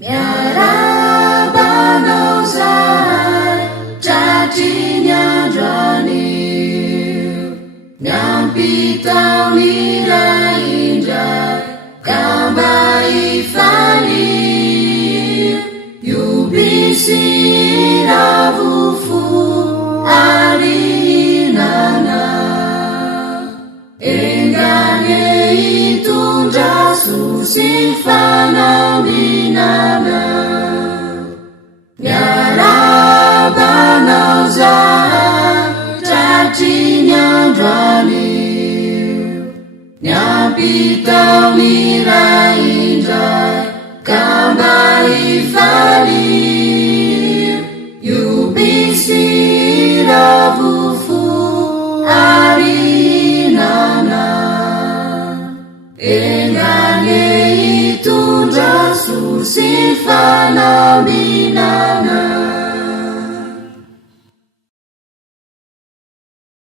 miarabanao zahay tratry ny androanio, miampitao iray indray ka mba hifanio, iobisy ravofo ary hinana, engane hitondra so sy fanambinana. Miarabanao zahay tratry ny androanio, miampitao iray indray ka mba hifanio, iobisy ravofo ary hinana, engane hitondra so sy fanambinana.